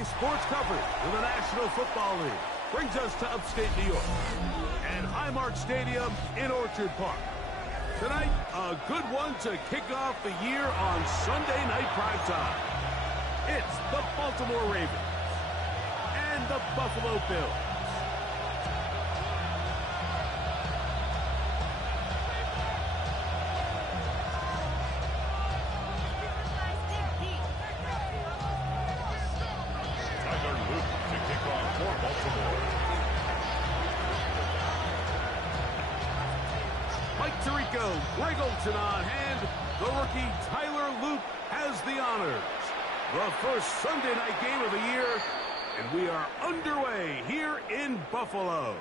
Today's sports coverage in the National Football League brings us to upstate New York and Highmark Stadium in Orchard Park. Tonight, a good one to kick off the year on Sunday night primetime. It's the Baltimore Ravens and the Buffalo Bills. Greggleton on hand. The rookie Tyler Luke has the honors. The first Sunday night game of the year, and we are underway here in Buffalo.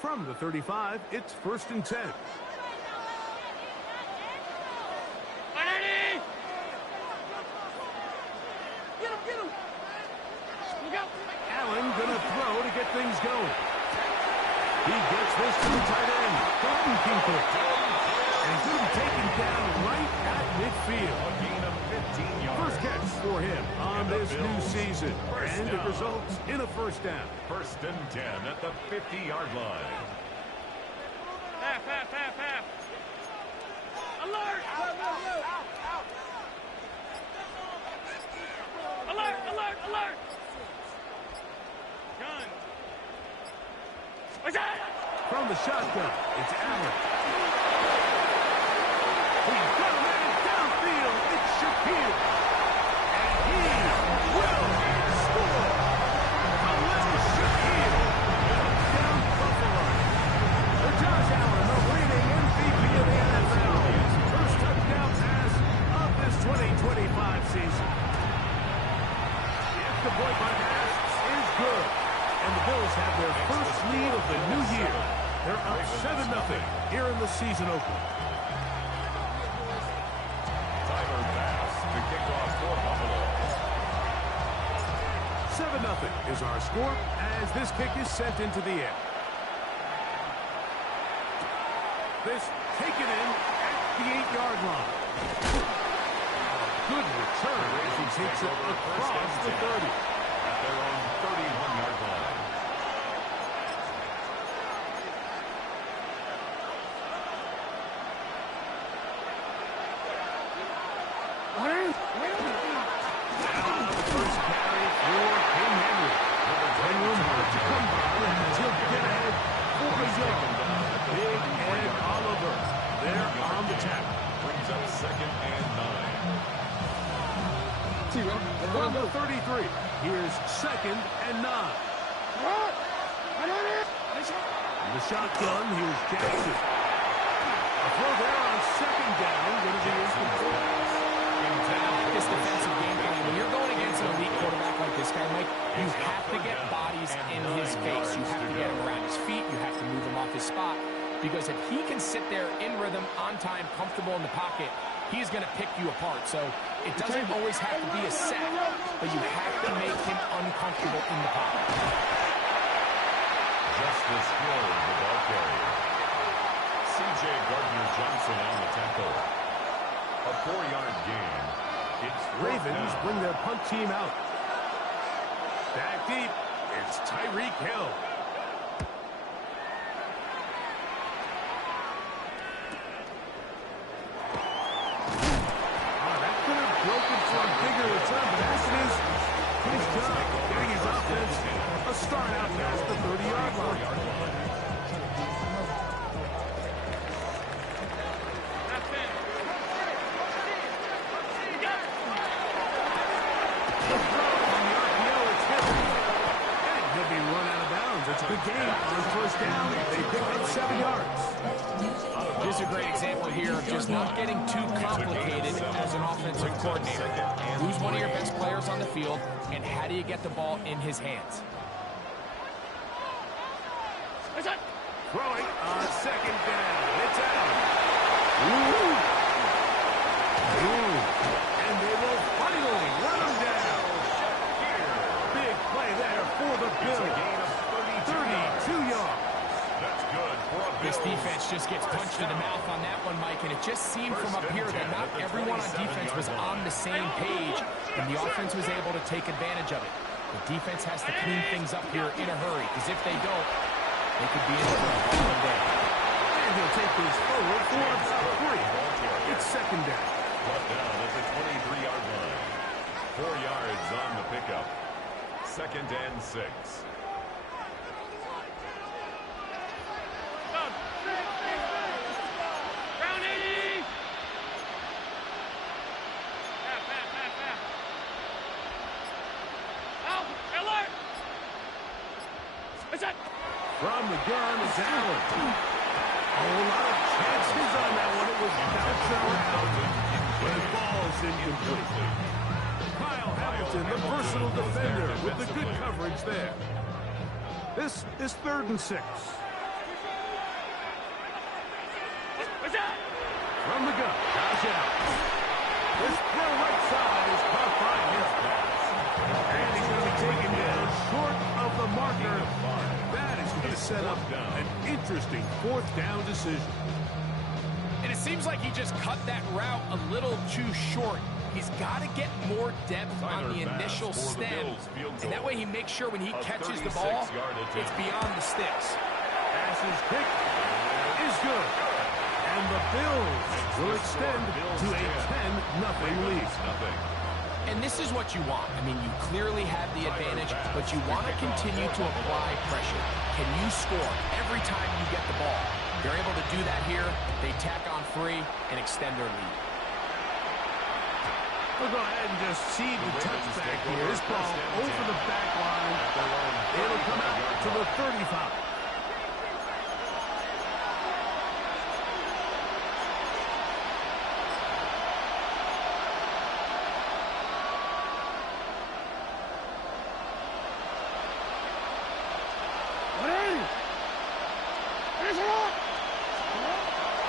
From the 35, it's 1st and 10. Allen gonna throw to get things going. He gets this to the tight end. Couldn't keep it. And he's going to be taken down right at midfield. A gain of 15 yards. First catch for him on this new season. And it results in a first down. 1st and 10 at the 50-yard line. Half. Alert! Alert! Gun. What's that? From the shotgun, it's Allen. He's got a man downfield. It's Shakir. And he will score. Khalil Shakir. Touchdown Buffalo. For Josh Allen, the reigning MVP of the NFL. First touchdown pass of this 2025 season. The point by pass is good. And the Bills have their first lead of the new year. They're up 7-0 here in the season opener. Tyler pass to kick off for Buffalo. 7-0 is our score as this kick is sent into the air. This taken in at the 8-yard line. Good return as he takes it across the 30. At their own 31-yard line. Down the first carry for King Henry. Henry hard to come by and he'll get ahead for a yard. Big Ed Oliver there on the tackle. Brings up 2nd and 9. From the 33, here's 2nd and 9. In the shotgun, here's Jackson. A throw there on 2nd down, going to be incomplete. This defensive game plan, when you're going against an elite quarterback like this guy, Mike, you have to get bodies in his face. You have to get him around his feet. You have to move him off his spot. Because if he can sit there in rhythm, on time, comfortable in the pocket, he's going to pick you apart. So it doesn't always have to be a sack, but you have to make him uncomfortable in the pocket. Justice Hill, the ball carrier. C.J. Gardner-Johnson on the tackle. A 4-yard gain. It's Ravens bring their punt team out. Back deep, it's Tyreek Hill. That could have broken for a bigger return, but as it is, his job getting his offense a start out past the 30-yard line. It's a good game on 1st down. They pick up 7 yards. This is a great example here of just not getting too complicated as an offensive coordinator. Who's one of your best players on the field, and how do you get the ball in his hands? Throwing on 2nd down. It's out. And they will finally run him down. the It's a Bills. gain of 32 yards. That's good for a This Bills. defense just gets punched in the mouth on that one, Mike, and it just seemed from up here that not everyone on defense was on the same page, and the offense was able to take advantage of it. The defense has to clean things up here in a hurry, because if they don't, they could be in for a hell of a day. And he'll take this forward for about 3. It's second down. Brought down at the 23-yard line. 4 yards on the pickup. Second and 6. Round 80. Out. Alert. Is that? From the gun is Allen. A whole lot of chances on that one. It was bouncing around, but the ball's incomplete. Kyle Hamilton, the personal defender, with the good coverage there. This is 3rd and 6. What's that? From the gun, Josh Allen. This throw right side is caught by his pass. And he's going to be taken down short of the marker. That is going to set up an interesting 4th down decision. And it seems like he just cut that route a little too short. He's got to get more depth on the initial stem, and that way he makes sure when he catches the ball, it's beyond the sticks. Pass is kicked is good. And the Bills will extend to a 10-0 lead. And this is what you want. I mean, you clearly have the advantage, but you want to continue to apply pressure. Can you score every time you get the ball? They're able to do that here. They tack on 3 and extend their lead. We'll go ahead and just see the touchback here. This ball over the back line. It'll come out to the 35.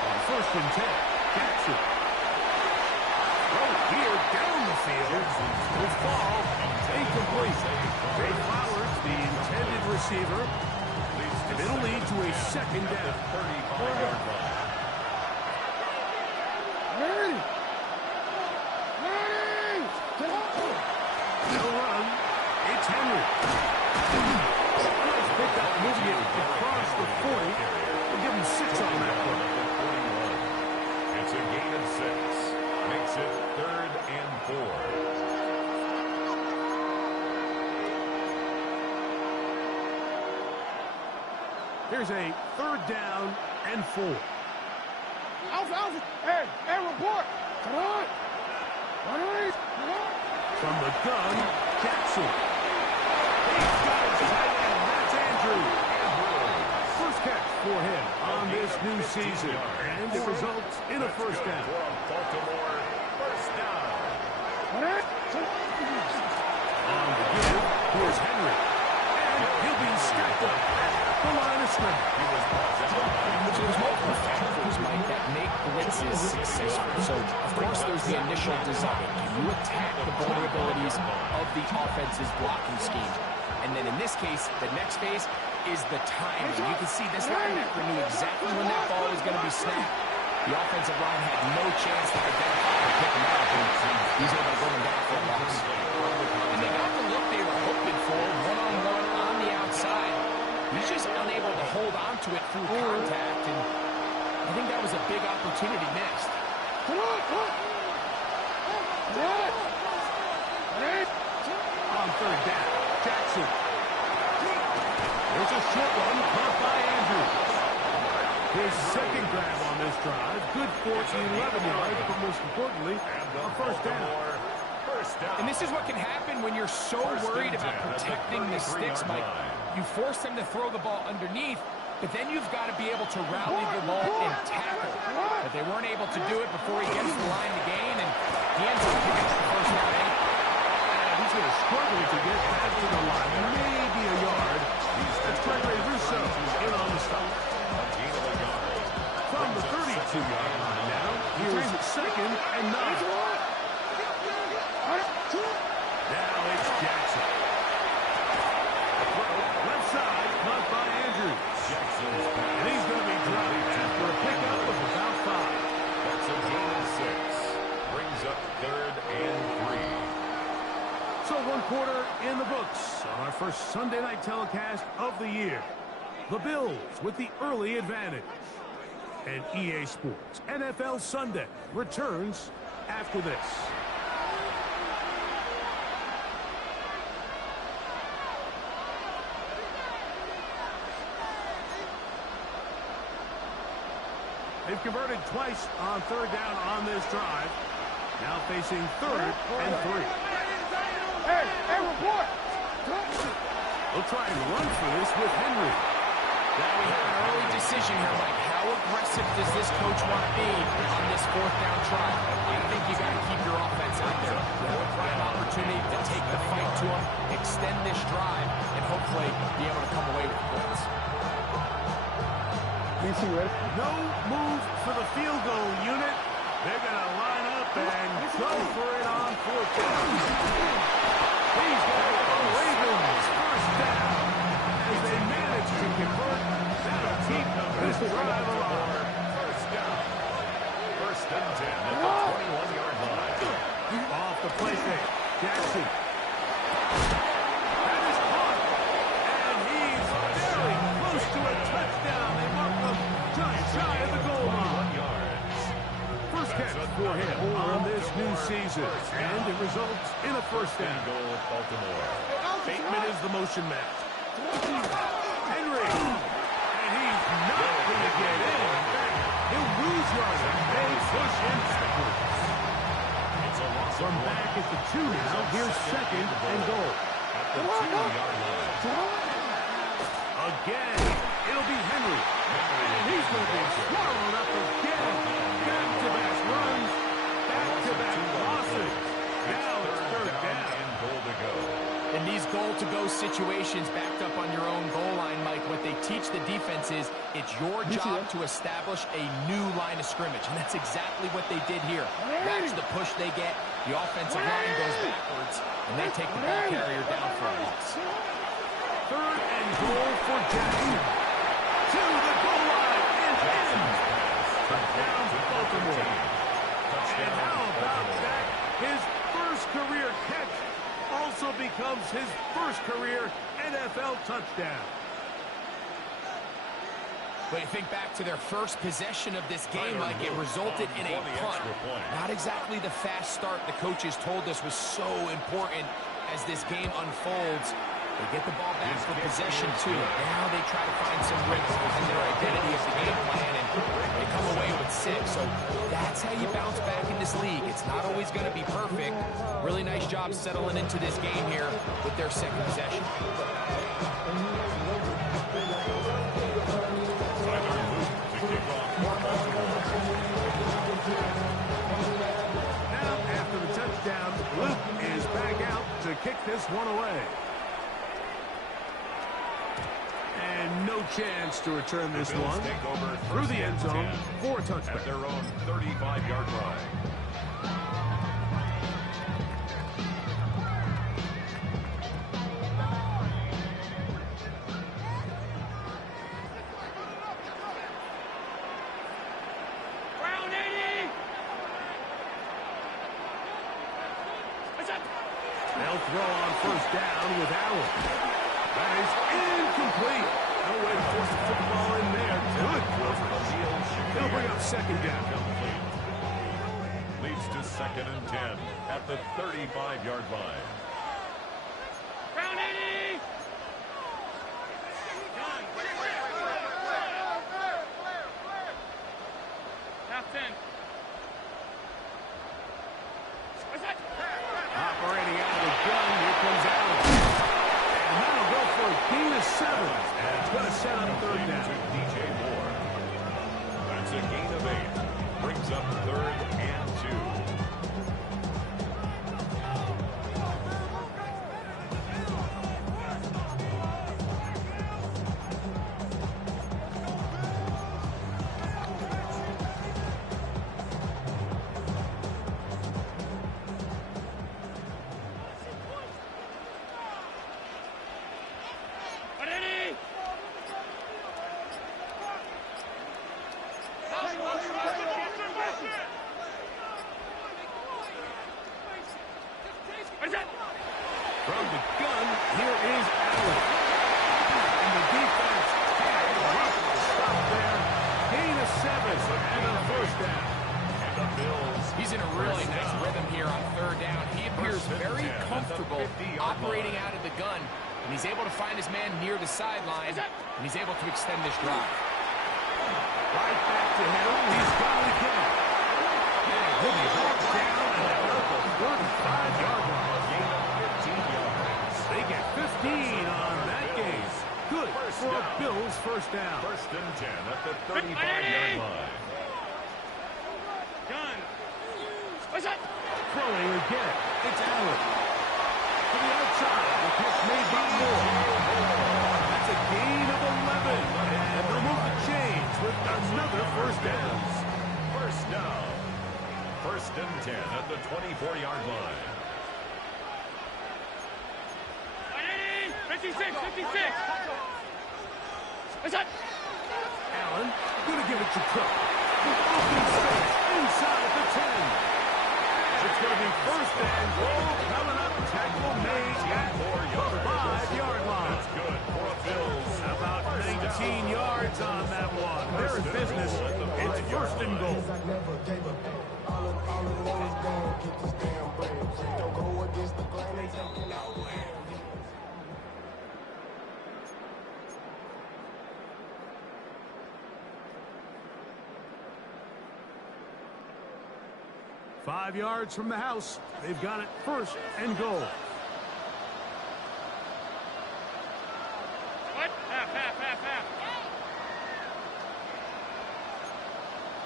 On 1st and 10, Jackson. Throw here down the field. Will fall incomplete. Jay Flowers, the intended receiver. And it'll lead to a 2nd down. 35-yard line. They'll run. It's Henry. Nice pickup, moving it across the 40. We'll give him 6 on that one. It's a gain of 6. Makes it 3rd and 4. Here's a 3rd down and 4. Alpha. Hey, report. Come on. From the gun, Jackson. He's got his tight end. That's Andrew. First catch for him on this new season. And it results in a 1st down. Baltimore, 1st down. On the give, here's Henry. And he'll be stacked up at the line of scrimmage. So there's multiple factors, Mike, that make blitzes successful. So, of course, there's the initial design. Can you attack the vulnerabilities of the offense's blocking scheme? And then in this case, the next phase is the timing. You can see this linebacker knew exactly when that ball was going to be snapped. The offensive line had no chance to identify and pick him out, and he's able to bring him down for a loss. And they got the look they were hoping for, one-on-one on the outside. He's just unable to hold on to it through contact, and I think that was a big opportunity missed. On 3rd down, Jackson. There's a short one caught by Andrews. His 2nd grab on this drive. Good for 11 yards, but most importantly, a 1st down. And this is what can happen when you're so worried about protecting the sticks, Mike. You force them to throw the ball underneath, but then you've got to be able to rally the ball and tackle. But they weren't able to do it before he gets the line to gain, and he ends up picking up the 1st down. He's going to struggle to get back to the line. Maybe a yard. That's Gregory Rousseau in on the stop. From the 32-yard line now, here's 2nd and 9. Now it's Jackson. The throw first Sunday night telecast of the year. The Bills with the early advantage. And EA Sports NFL Sunday returns after this. They've converted twice on third down on this drive. Now facing third and 3. Hey, report! They'll try and run for this with Henry. Now we have an early decision here, Mike. How aggressive does this coach want to be on this fourth down try? I think you got to keep your offense out there. You have a prime opportunity to take the fight to them, extend this drive, and hopefully be able to come away with points. No move for the field goal unit. They're going to line up and go for it on fourth down. He's got the Ravens first down as they manage to convert. That'll keep this drive alive. First down. First and 10 at the 21-yard line. Off the play fake. Jackson. That is caught. And he's very close to a touchdown. They mark him just shy of the goal line. 1 yards. First catch for him on this new season. And it results in a first down. Goal, Baltimore. Bateman is the motion match. Henry. And he's not going to get in. In fact, he'll lose yardage. They push him backwards. It's a loss From back at the 2 now, here's second and goal. at the 2-yard line. Again, it'll be Henry. And he's going to be swallowed up again. Back-to-back runs. Back-to-back losses. Now it's third down. And goal to go. In these goal-to-go situations backed up on your own goal line, Mike, what they teach the defense is it's your job to establish a new line of scrimmage, and that's exactly what they did here. That's the push they get. The offensive line goes backwards, and they take the ball carrier down for a loss. Third and goal for Jackson. To the goal line and in. Touchdown to Baltimore. And how about that? His first career catch also becomes his first career NFL touchdown. But you think back to their first possession of this game, like it resulted in a punt. Not exactly the fast start the coaches told us was so important as this game unfolds. They get the ball back for possession 2. Now they try to find some rhythm behind their identity of the game plan, and they come away with 6. So that's how you bounce back in this league. It's not always going to be perfect. Really nice job settling into this game here with their second possession. Now, after the touchdown, Luke is back out to kick this one away. And no chance to return this one through the end zone for a touchback. At their own 35-yard line. Round 80! They'll throw on first down with Allen. That is incomplete. No way to force the football in there. Good coverage. They'll bring up second down. Leads to second and 10 at the 35-yard line. Round 80! Half 10. Operating out of the gun. Here comes Allen. And that'll go for a gain of 7. And it's going to set up third down. To DJ Moore. That's a gain of 8. Brings up third and 2. From the gun, here is comfortable operating out of the gun, and he's able to find his man near the sideline, and he's able to extend this drive. Right back to him. He's got it again. And he'll be brought down at the 35-yard line. A gain of 15 yards. They get 15 on that game. Good for a Bills first down. First and 10 at the 35-yard line. Gun. What's up? Throwing again. It's Allen. To the outside. The catch made by Moore. That's a gain of 11. And they'll move the chains with another first down. First down. First and 10 at the 24-yard line. 56, 56. What's up? Allen, gonna give it to Cook. Open space inside the 10. It's gonna be first and goal coming up. Tackle made at the 5-yard line. That's good for a Bills. About 19 yards on that one. They're in business. It's first and goal. Five yards from the house. They've got it first and goal. What? Half.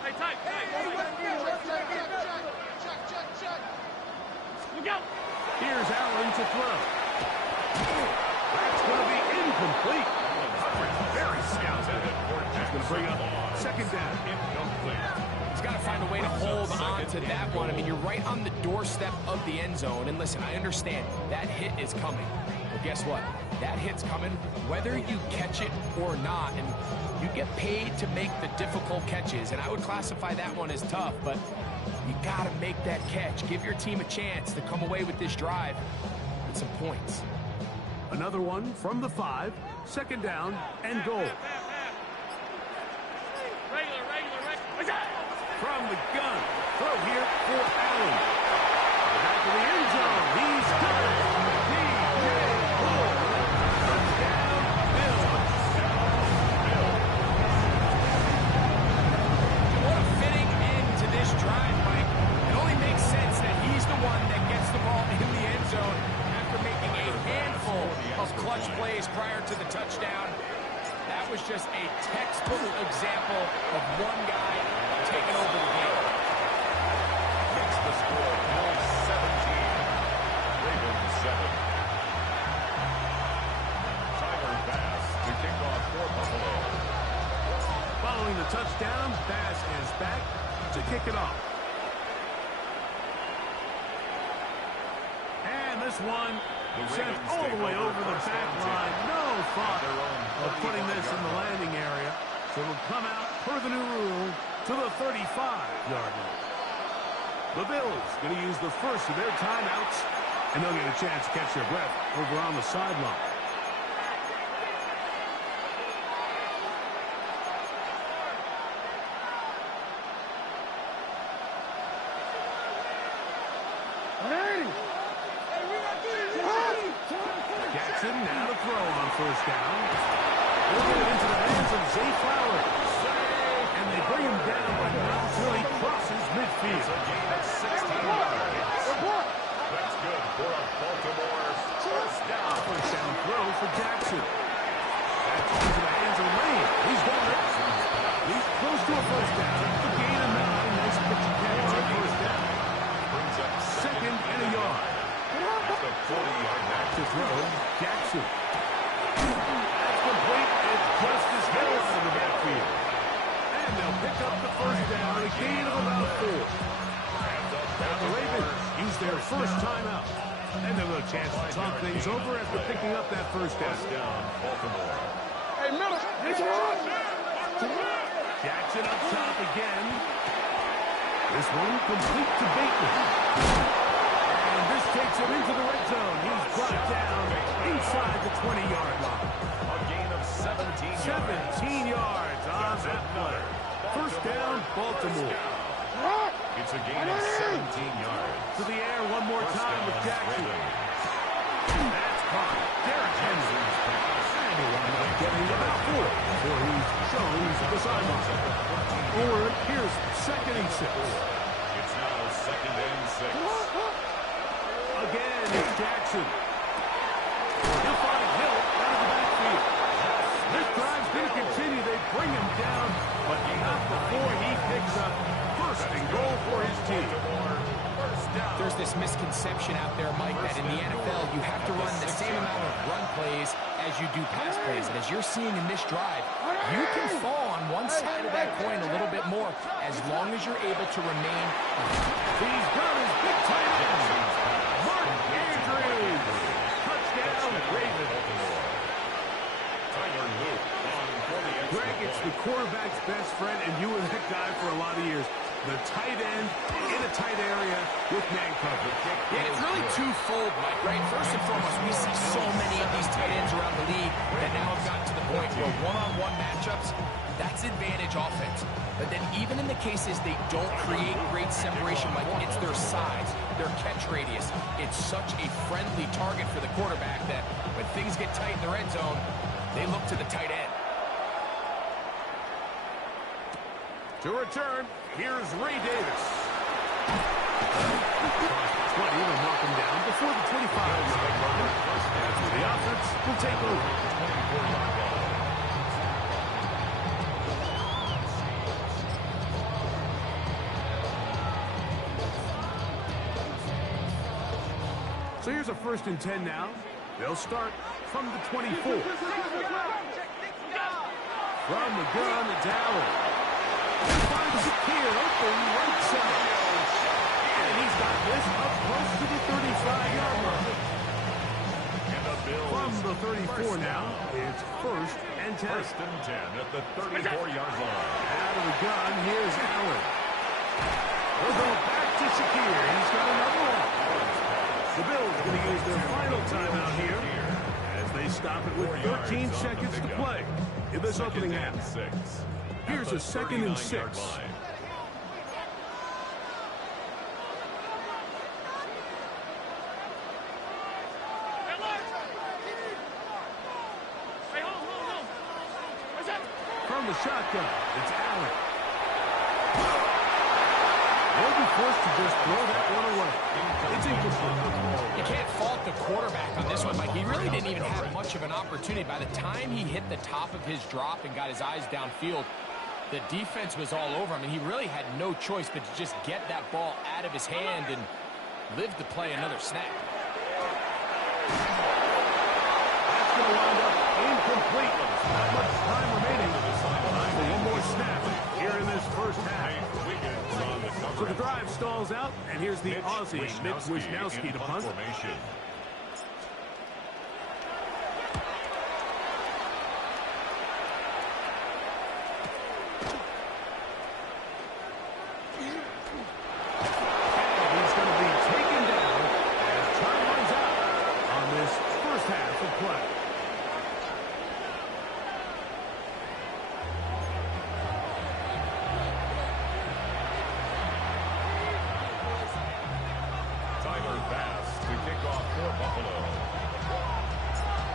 Hey, tight. Look out. Here's Allen to throw. That's going to be incomplete. Very scouted. That's going to bring up second down. Incomplete. He's got to find a way to hold on to that one. I mean, you're right on the doorstep of the end zone. And listen, I understand that hit is coming. But guess what? That hit's coming whether you catch it or not. And you get paid to make the difficult catches. And I would classify that one as tough. But you got to make that catch. Give your team a chance to come away with this drive with some points. Another one from the 5. Second down and goal. Regular. What's up? From the gun. Throw here for Allen. Back to the end zone. He's got it. DJ Moore. Touchdown, Bills. What a fitting end to this drive, Mike. It only makes sense that he's the one that gets the ball in the end zone after making a handful of clutch plays prior to the touchdown. That was just a textbook example of one guy taking over the game. Makes the score Bills 17. Ravens 7. Tyler Bass to kick off for Buffalo. Following the touchdown, Bass is back to kick it off. And this one sent all the way over the back line. No thought of putting this in the landing area. So it'll come out, per the new rule, to the 35-yard line. The Bills going to use the first of their timeouts, and they'll get a chance to catch their breath over on the sideline. Jackson now to throw on first down. They'll get it into the hands of Zay Flowers. And they bring him down, but not until he crosses midfield. It's a gain of 16 yards. That's good for a Baltimore first down. First down throw for Jackson. That's into the hands of Lane. He's got it. He's close to a first down. A gain of 9. Nice pitch catch on first down. Brings up Second and a yard. at the 40-yard line. To throw, Jackson. That's complete. It's Justice Hill out of the backfield. And they'll pick up the first down, a gain of about 4. Now the Ravens use their first timeout. And they'll have a chance to talk things over after picking up that first down. Baltimore. Hey, Miller. Jackson up top again. This one complete to Bateman. And this takes him into the red zone. He's brought down inside the 20-yard line. A gain of 17 yards. 17 yards on that play. First down, Baltimore. It's a gain of 17 yards. To the air one more time with Jackson. That's caught. Derrick Henry's pass. And he wound up getting about 4 before he's shown to the sideline. Forward, here's 2nd and 6. It's now 2nd and 6. Again, it's Jackson. He'll find Hill out of the backfield. This drive's going to continue. They bring him down, but not before he picks up 1st and goal for his team. There's this misconception out there, Mike, that in the NFL you have to run the same amount of run plays as you do pass plays. And as you're seeing in this drive, you can fall on one side of that coin a little bit more as long as you're able to remain. He's got his big tight end. Mark Andrews. Touchdown, Ravens. Greg, it's the quarterback's best friend, and you were that guy for a lot of years. The tight end in a tight area with man coverage. Yeah, it's really twofold, Mike, right? First and foremost, we see so many of these tight ends around the league that now have gotten to the point where one-on-one matchups, that's advantage offense. But then even in the cases they don't create great separation, Mike, it's their size, their catch radius. It's such a friendly target for the quarterback that when things get tight in the red zone, they look to the tight end. To return, here's Ray Davis. 20 will mark him down before the 25. That's where the offense will take over. So here's a 1st and 10 now. They'll start from the 24. From the gun, it's Allen. He finds Shakir open right side. And he's got this up close to the 35-yard line. From the 34 now, it's 1st and 10. 1st and 10 at the 34-yard line. Out of the gun, here's Allen. They'll go back to Shakir. He's got another one. The Bills are going to use their final timeout here as they stop it with 13 seconds to play in this opening half. Here's a 2nd and 6. Hey, hold. What's that? From the shotgun, it's Allen. They'll be forced to just throw that one away. It's incomplete. You can't fault the quarterback on this one, Mike. He really didn't even have much of an opportunity. By the time he hit the top of his drop and got his eyes downfield, the defense was all over him, and he really had no choice but to just get that ball out of his hand and live to play another snap. That's going to wind up incomplete. Not much time remaining. Time for one more snap here in this 1st half. So the drive stalls out, and here's the Aussie, Mitch Wisnowski, to punt. He's going to be taken down as time runs out on this 1st half of play. Tyler Bass to kick off for Buffalo.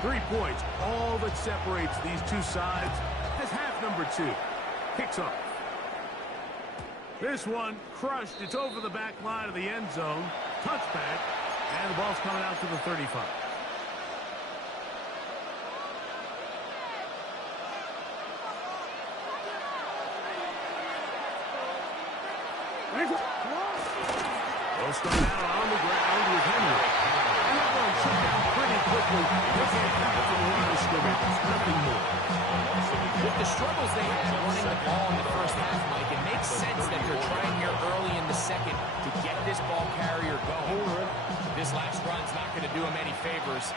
3 points, all that separates these two sides as half number 2 kicks off. This one crushed. It's over the back line of the end zone. Touchback, and the ball's coming out to the 35. They'll start out on the ground with Henry. And that one shut down pretty quickly. They can't back from the line of scrimmage. Nothing more. With the struggles they had running the ball in the 1st half, Mike, it makes sense that they're trying here early in the 2nd to get this ball carrier going. This last run's not going to do him any favors.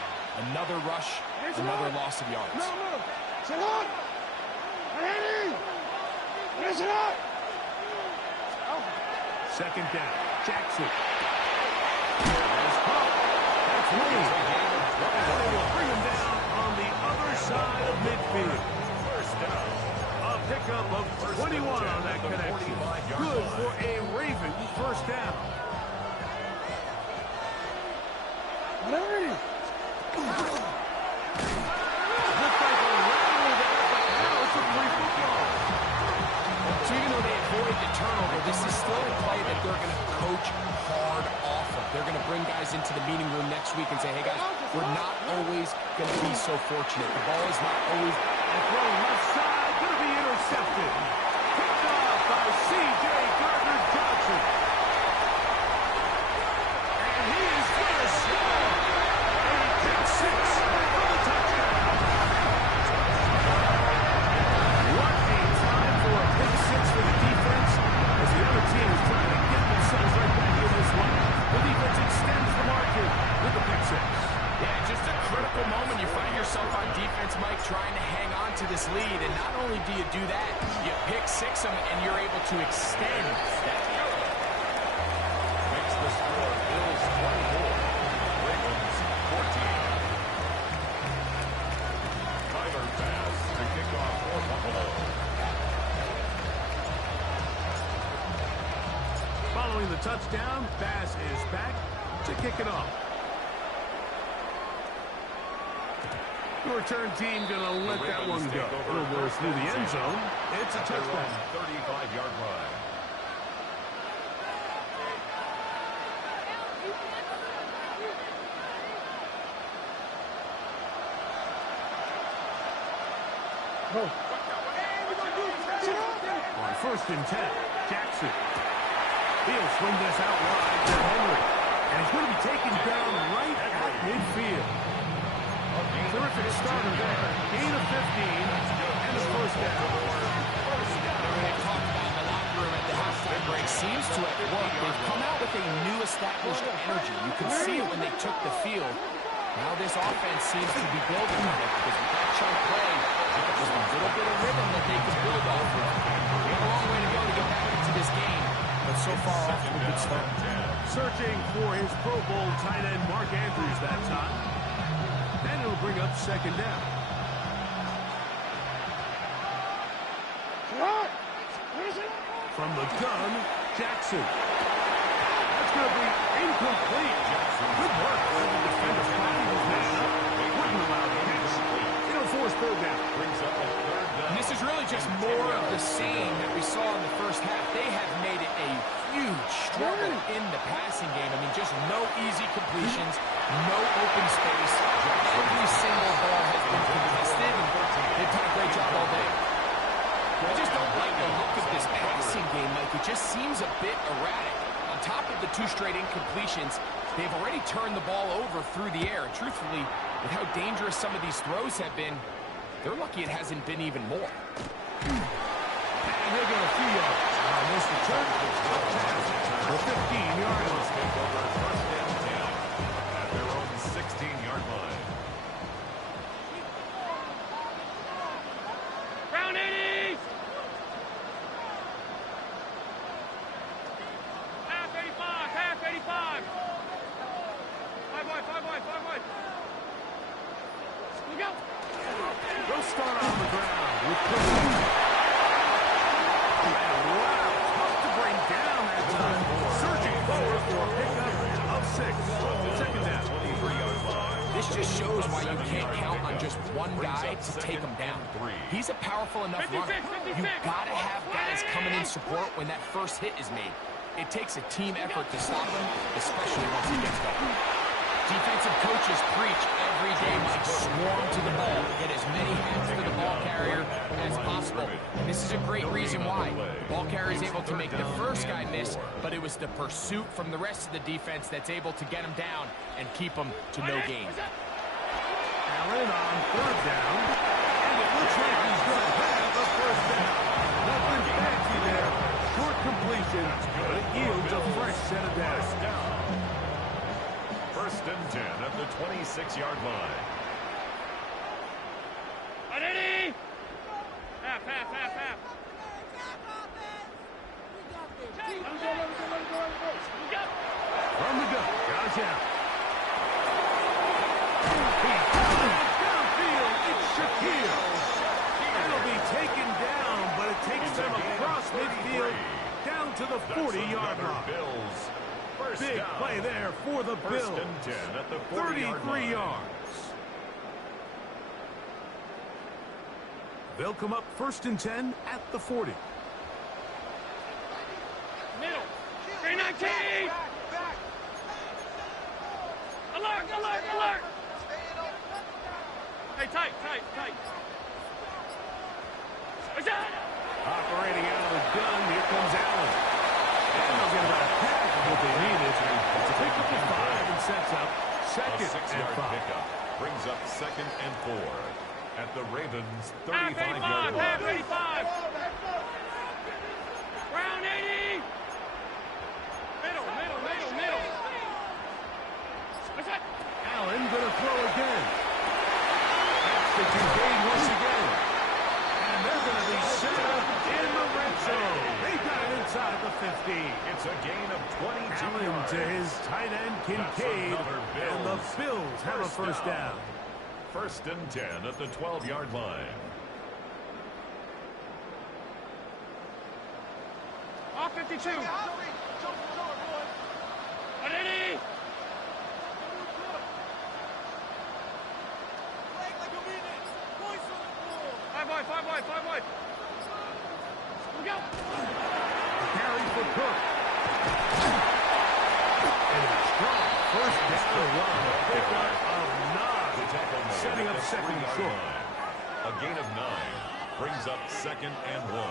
Another rush, another loss of yards. Sit on! Ready! Listen up! 2nd down. Jackson. That's Lee. And they will bring him down on the other side of midfield. A pickup of 21 on that connection. Good for a Ravens 1st down. Looks like a rattle there, but now it's a free football. So even though they avoid the turnover, this is still a play that they're going to coach hard off of. They're going to bring guys into the meeting room next week and say, hey, guys, we're not always going to be so fortunate. The ball is not always... And throw left side, going to be intercepted. Picked off by C.J. Gardner-Johnson. And he is going to score. A pick six for the touchdown. What a time for a pick six for the defense as the other team is trying to get themselves right back in this one. The defense extends the margin with the pick six. Yeah, just a critical moment. You find yourself on defense, Mike, trying to hang on to this lead. And not only do you do that, you pick six them, and you're able to extend that. Makes the score Bills 24, Ravens 14. Tyler Bass to kick off for Buffalo. Following the touchdown, Bass is back to kick it off. The return team going to let that one go. It'll go through the end zone. It's a touchdown. 35-yard line. On 1st and 10, Jackson. He'll swing this out wide to Henry. And he's going to be taken down right at midfield. Terrific starter there. Gain of 15 and a first down. They talked about in the locker room at the halftime break seems to have worked. They've come out with a new established energy. You can see it when they took the field. Now this offense seems to be building on it because with that chunk play, there's a little bit of rhythm that they can build off of. We have a long way to go to get back into this game, but so far off to a good start. Searching for his Pro Bowl tight end Mark Andrews that time. And it'll bring up 2nd down. From the gun, Jackson. That's going to be incomplete. Good work. The defender's body was messed up. Wouldn't allow the catch. It'll force 3rd down. Brings up a 3rd down. And this is really just more of the same that we saw in the first half. They have made it a huge struggle in the passing game. I mean, just no easy completions, no open space. Every single ball has been contested, and they've done a great job all day. I just don't like the look of this passing game, Mike. It just seems a bit erratic. On top of the 2 straight incompletions, they've already turned the ball over through the air. And truthfully, with how dangerous some of these throws have been, they're lucky it hasn't been even more. And they go a few yards. On this return, the 15-yard line. Take over 1st and 10 at their own 16-yard line. Round 80! Half 85, half 85. 5 wide. Look out! They'll start on the ground with Pursuit. And wow, tough to bring down that time. Surging forward for a pickup of 6. 2nd down. 23-yard line. This just shows why you can't count on just one guy to take him down. He's a powerful enough runner. You've got to have guys coming in support when that first hit is made. It takes a team effort to stop him, especially once he gets going. Defensive coaches preach every day, Mike, swarm to the ball. Get as many hands to the ball carrier as possible. And this is a great reason why. The ball carrier is able to make the first guy miss, but it was the pursuit from the rest of the defense that's able to get him down and keep him to no gain. Allen on 3rd down. And it looks like he's going to have a 1st down. Nothing fancy there. Short completion, but it yields a fresh set of downs. 1st and 10 at the 26-yard line. Ready? Half. From the gun, Josh Allen. Downfield, it's Shaquille. That'll be taken down, but it takes them across midfield down to the 40-yard line. Bills. Big play there for the Bills. 1st and 10 at the 33 yards. They'll come up 1st and 10 at the 40. Middle. 319. Alert, alert, alert. Hey, tight. What's that? Operating out of the gun, here comes Allen. And they'll get about half of what they needed to pick up the 5 and sets up A 2nd 6-yard and 5. pickup brings up 2nd and 4 at the Ravens' Half 35-yard 85, half line. 85. Round 80. Middle. What's that? Allen going to throw again. That's the Kincaid once again. And they're going to be set up in the red zone. They got it inside the 50. It's a gain of 22 Allen yards. to his tight end Kincaid. another And the Bills Bills have a first down. 1st and 10 at the 12-yard line. Off 52. 180. Five wide. Look out. Carry for Cook. And a strong first down run. Pickup of 9. Setting up 2nd and short. A gain of 9 brings up 2nd and 1.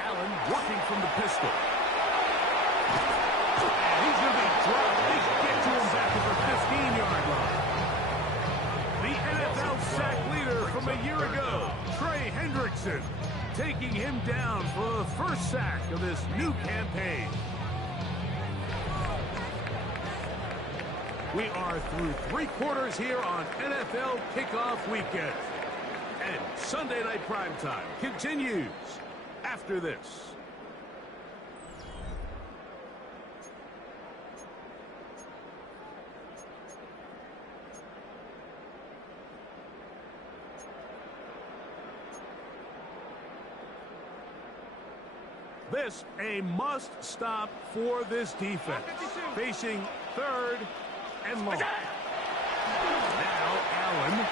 Allen working from the pistol. And he's going to be dropped. They get to him back at the 15-yard line. The NFL sack leader from a year ago, Trey Hendrickson, taking him down for the first sack of this new campaign. We are through 3 quarters here on NFL Kickoff Weekend. And Sunday Night Primetime continues after this. This a must-stop for this defense. Facing 3rd and long. Now Allen.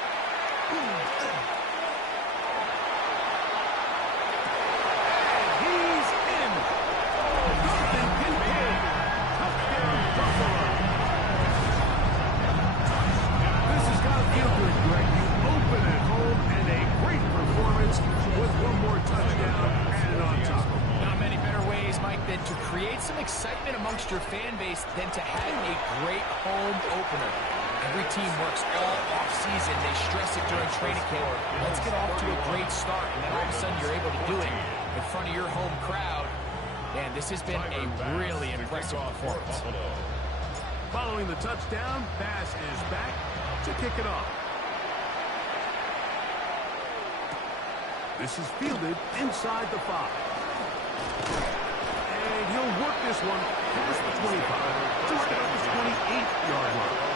He's in. Jonathan Kincaid. Touchdown Buffalo. This has got to feel good, Greg. You open at home and a great performance with one more touchdown added on top. Not many better ways, Mike, than to create some excitement amongst your fan base than to have a great home opener. Every team works all off-season. They stress it during training camp. Let's get off to a great start, and then all of a sudden you're able to do it in front of your home crowd. Man, this has been a really impressive performance. Following the touchdown, Bass is back to kick it off. This is fielded inside the 5. And he'll work this one past the 25 to about the 28-yard line.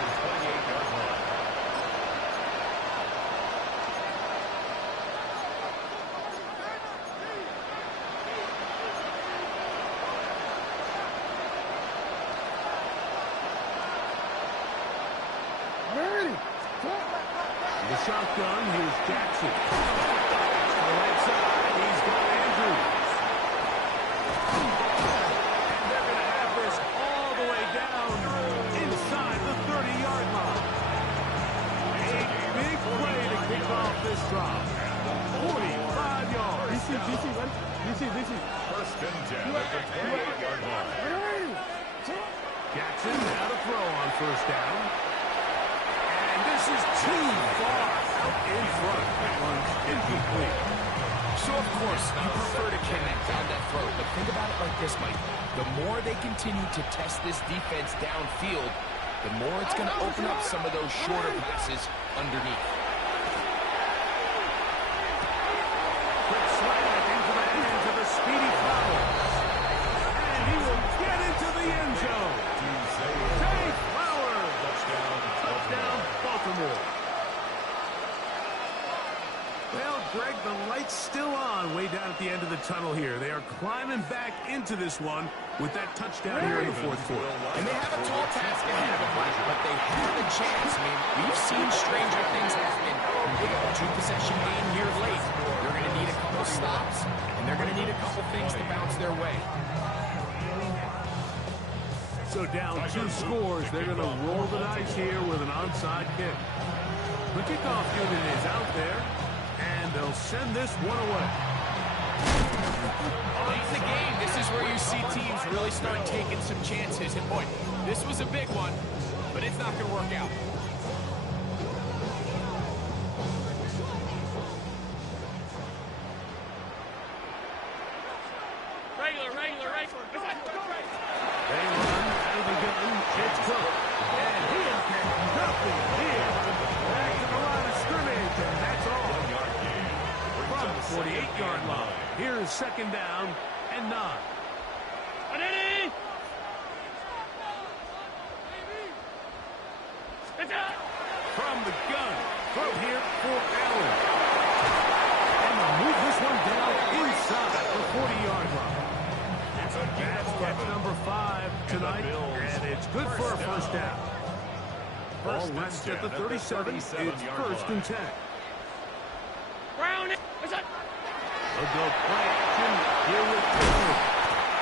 The shotgun, here's Jackson. To the right side, he's got Andrews. And they're going to have this all the way down inside the 30-yard line. A big play to kick off this drive. 45 yards. First and 10 at the 28-yard line. Jackson now to throw on first down. And this is too far out in front. That one's incomplete. So, of course, you prefer to connect on that throw, but think about it like this, Mike. The more they continue to test this defense downfield, the more it's going to open up some of those shorter passes underneath. Quick slant into the hands of the speedy Flowers. And he will get into the end zone. Zay Flowers coming back into this one with that touchdown here in the fourth quarter. And they have a tall task ahead of them, Mike, but they have a chance. I mean, we've seen stranger things happen. They got a two-possession game here late. They're going to need a couple stops, and they're going to need a couple things to bounce their way. So down 2 scores, they're going to roll the dice here with an onside kick. The kickoff unit is out there, and they'll send this one away. Late in the game, this is where you see teams really start taking some chances. And boy, this was a big one, but it's not going to work out. Regular. They run out of the gun. It's Cook. And he has got nothing here. Back to the line of scrimmage, and that's all. From the 48-yard line. Here is second down and 9. From the gun. Throw here for Allen. And they'll move this one down inside the 40-yard line. That's catch number 5 tonight, and it's good for a first down. Ball rests at the 37. It's first and 10. Brown. They'll go play action here with Taylor.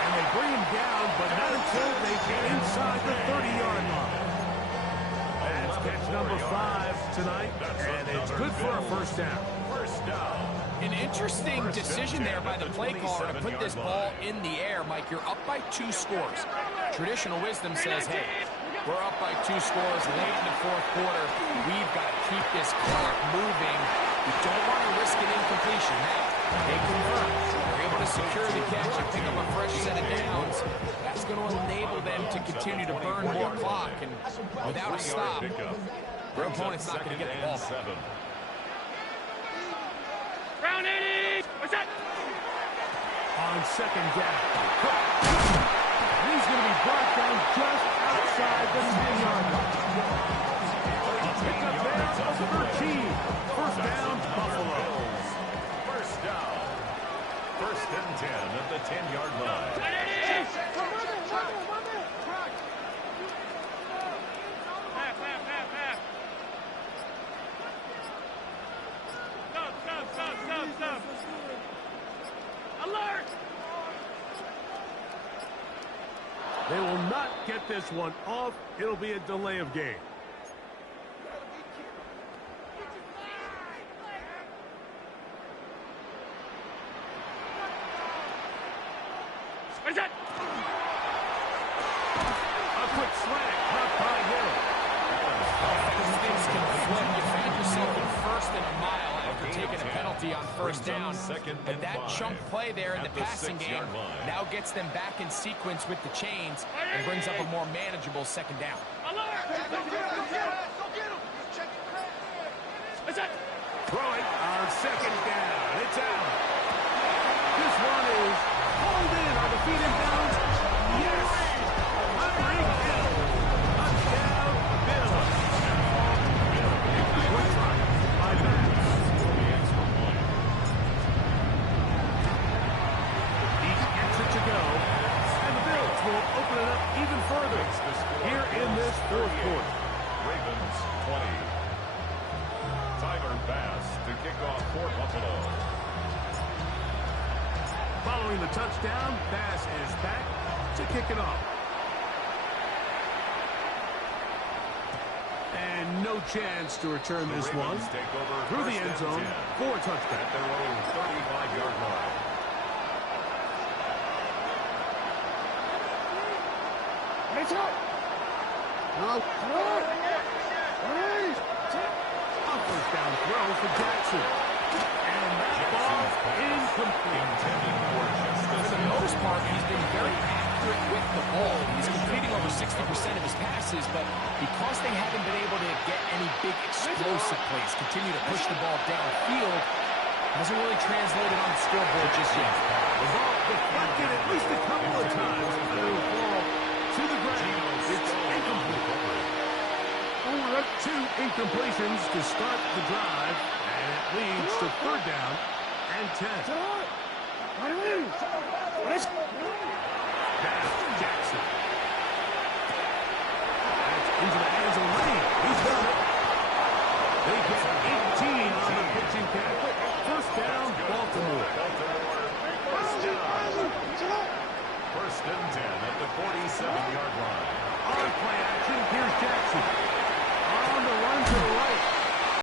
And they bring him down, but not until they get inside the 30-yard line. That's catch number 5 tonight, and it's good for a first down. An interesting decision there by the play caller to put this ball in the air. Mike, you're up by 2 scores. Traditional wisdom says, hey, we're up by 2 scores late in the fourth quarter. We've got to keep this clock moving. We don't want to risk an incompletion. Now, they convert. They're able to secure the catch and pick up a fresh set of downs. That's going to enable them to continue to burn more clock. And without a stop, their opponent's not going to get the ball back. Brown 80. What's that? On second down. And he's going to be brought down just outside the 10-yard line. Pick up there of 13. First down, Buffalo. First down. First and 10 at the 10-yard line. Stop. Alert! They will not get this one off. It'll be a delay of game. What is that? A quick slant, caught by Hill. Things can flip. You find yourself in first and a mile after taking a penalty on first down. But that chunk play there in the passing game now gets them back in sequence with the chains and brings up a more manageable second down. Alert! What's that? Throw it on second down. It's out. This one is hauled in on the feet and downs. Yes! Tyreek Hill. Touchdown, Bills. Good try by Max. He gets it to go. And the Bills will open it up even further here in this fourth quarter. Ravens 20. Tyler Bass to kick off for Buffalo. Following the touchdown, Bass is back to kick it off. And no chance to return this one through the end zone for a touchdown. At their own 35-yard line. It's up! A first down throw for Jackson. And that ball incomplete. For the most part, he's been very accurate with the ball. He's completing over 60% of his passes, but because they haven't been able to get any big explosive plays, continue to push the ball downfield, hasn't really translated on the scoreboard just yet. The ball deflected at least a couple of times. And it will fall to the ground. It's incomplete. 2 incompletions to start the drive, and it leads to third down and 10. Let's That's Jackson. That's into the hands of Lee. He's done it. They get 18 on the pitching count.